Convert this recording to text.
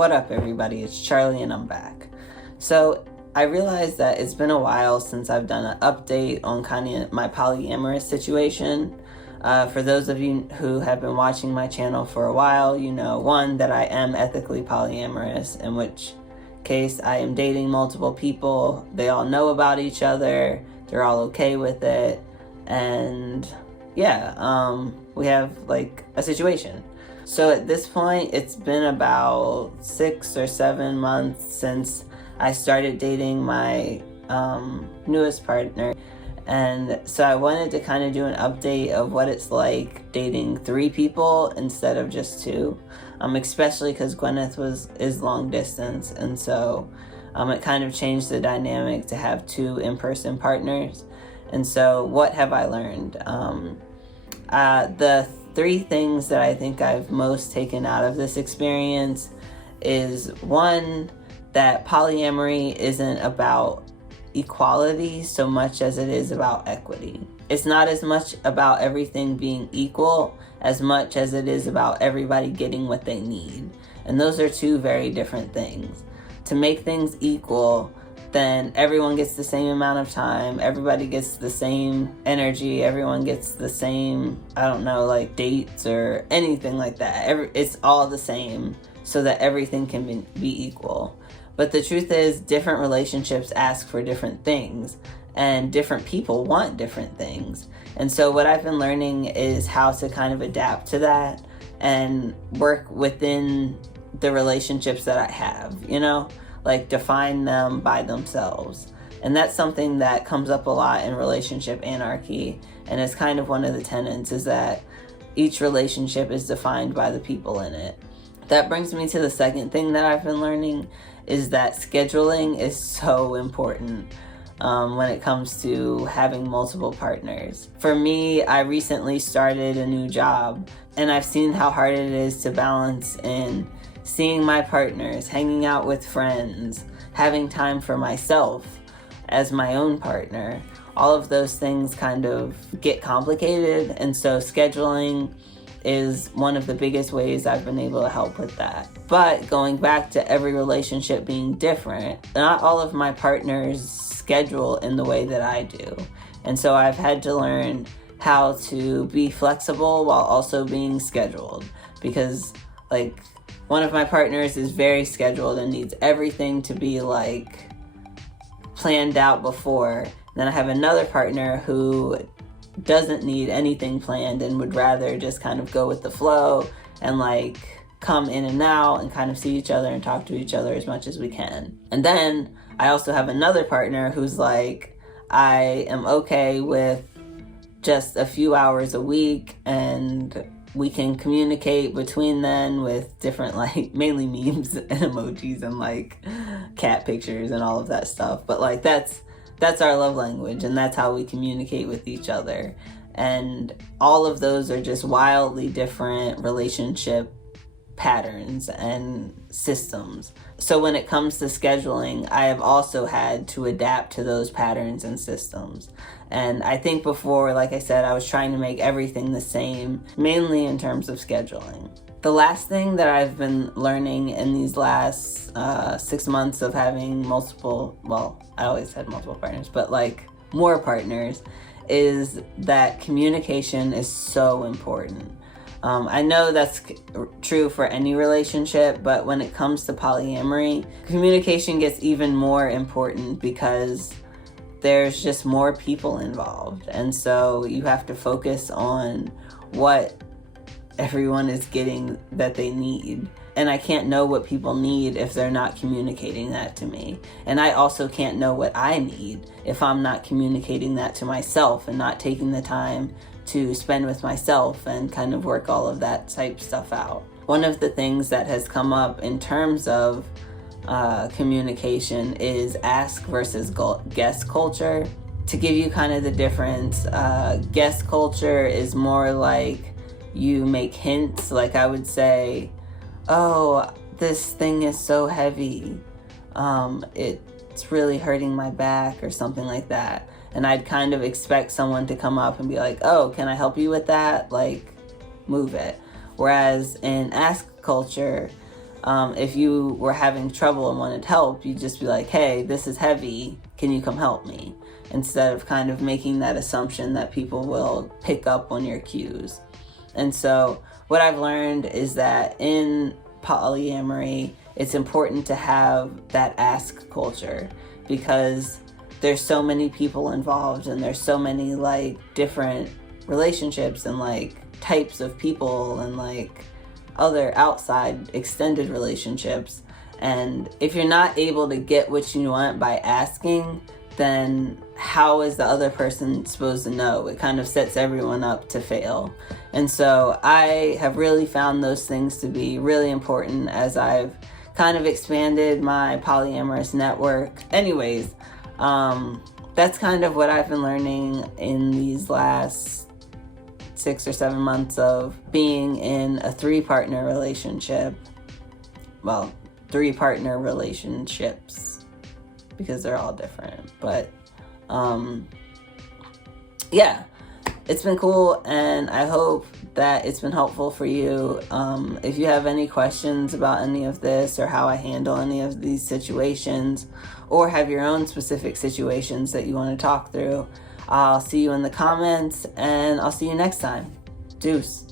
What up, everybody? It's Charlie and I'm back. So I realized that it's been a while since I've done an update on kind of my polyamorous situation. For those of you who have been watching my channel for a while, you know, one, that I am ethically polyamorous, in which case I am dating multiple people. They all know about each other. They're all okay with it. And yeah, we have like a situation. So at this point, it's been about 6 or 7 months since I started dating my newest partner. And so I wanted to kind of do an update of what it's like dating 3 people instead of just 2. Especially because Gwyneth is long distance. And so it kind of changed the dynamic to have 2 in-person partners. And so what have I learned? The 3 things that I think I've most taken out of this experience is, 1, that polyamory isn't about equality so much as it is about equity. It's not as much about everything being equal as much as it is about everybody getting what they need. And those are 2 very different things. To make things equal, then everyone gets the same amount of time, everybody gets the same energy, everyone gets the same, like dates or anything like that. It's all the same so that everything can be equal. But the truth is, different relationships ask for different things, and different people want different things. And so what I've been learning is how to kind of adapt to that and work within the relationships that I have, like define them by themselves. And that's something that comes up a lot in relationship anarchy. And it's kind of one of the tenets, is that each relationship is defined by the people in it. That brings me to the second thing that I've been learning, is that scheduling is so important when it comes to having multiple partners. For me, I recently started a new job, and I've seen how hard it is to balance in seeing my partners, hanging out with friends, having time for myself as my own partner. All of those things kind of get complicated, and so scheduling is one of the biggest ways I've been able to help with that. But going back to every relationship being different, not all of my partners schedule in the way that I do. And so I've had to learn how to be flexible while also being scheduled, because one of my partners is very scheduled and needs everything to be planned out before. Then I have another partner who doesn't need anything planned and would rather just kind of go with the flow and come in and out and kind of see each other and talk to each other as much as we can. And then I also have another partner who's I am okay with just a few hours a week, and we can communicate between then with different mainly memes and emojis and cat pictures and all of that stuff. But that's our love language, and that's how we communicate with each other. And all of those are just wildly different relationship patterns and systems. So when it comes to scheduling, I have also had to adapt to those patterns and systems. And I think before, like I said, I was trying to make everything the same, mainly in terms of scheduling. The last thing that I've been learning in these last 6 months of having I always had multiple partners, but more partners, is that communication is so important. I know that's true for any relationship, but when it comes to polyamory, communication gets even more important because there's just more people involved. And so you have to focus on what everyone is getting that they need. And I can't know what people need if they're not communicating that to me. And I also can't know what I need if I'm not communicating that to myself and not taking the time to spend with myself and kind of work all of that type stuff out. One of the things that has come up in terms of communication is ask versus guest culture. To give you kind of the difference, guest culture is more you make hints. I would say, oh, this thing is so heavy, it's really hurting my back, or something like that. And I'd kind of expect someone to come up and be like, oh, can I help you with that? Move it. Whereas in ask culture, If you were having trouble and wanted help, you'd just be like, hey, this is heavy, can you come help me? Instead of kind of making that assumption that people will pick up on your cues. And so what I've learned is that in polyamory, it's important to have that ask culture, because there's so many people involved and there's so many like different relationships and like types of people and like other outside extended relationships. And if you're not able to get what you want by asking, then how is the other person supposed to know? It kind of sets everyone up to fail. And so I have really found those things to be really important as I've kind of expanded my polyamorous network. Anyways, that's kind of what I've been learning in these last 6 or 7 months of being in a 3-partner relationship. Well, 3-partner relationships, because they're all different. But yeah, it's been cool, and I hope that it's been helpful for you. If you have any questions about any of this or how I handle any of these situations, or have your own specific situations that you want to talk through, I'll see you in the comments, and I'll see you next time. Deuce.